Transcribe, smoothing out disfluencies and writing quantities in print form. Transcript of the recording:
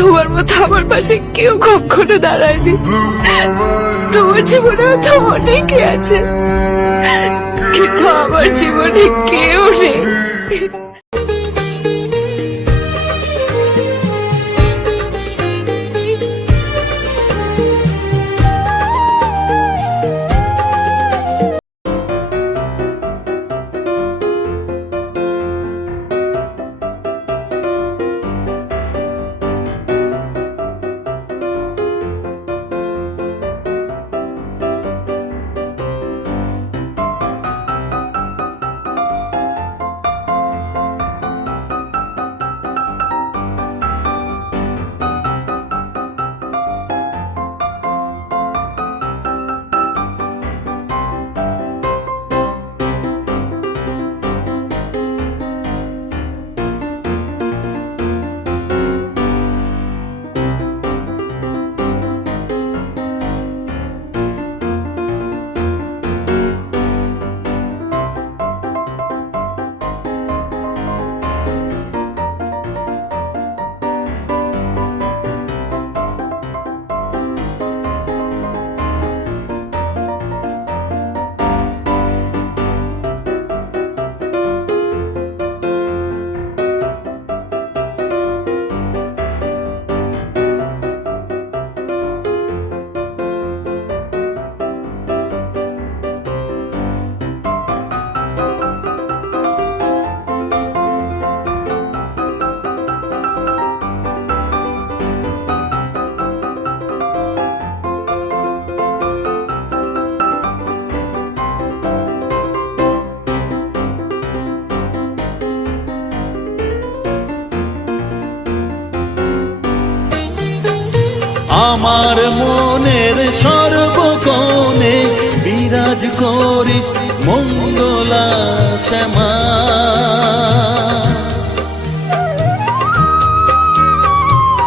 তোমার মতো আমার পাশে কেউ কখনো দাঁড়ায়নি। তোমার জীবনে তো অনেকে আছে, কিন্তু আমার জীবনে কেউ নেই। আমার মনের সর্বকোণে বিরাজ করিস মঙ্গলা শ্যামা।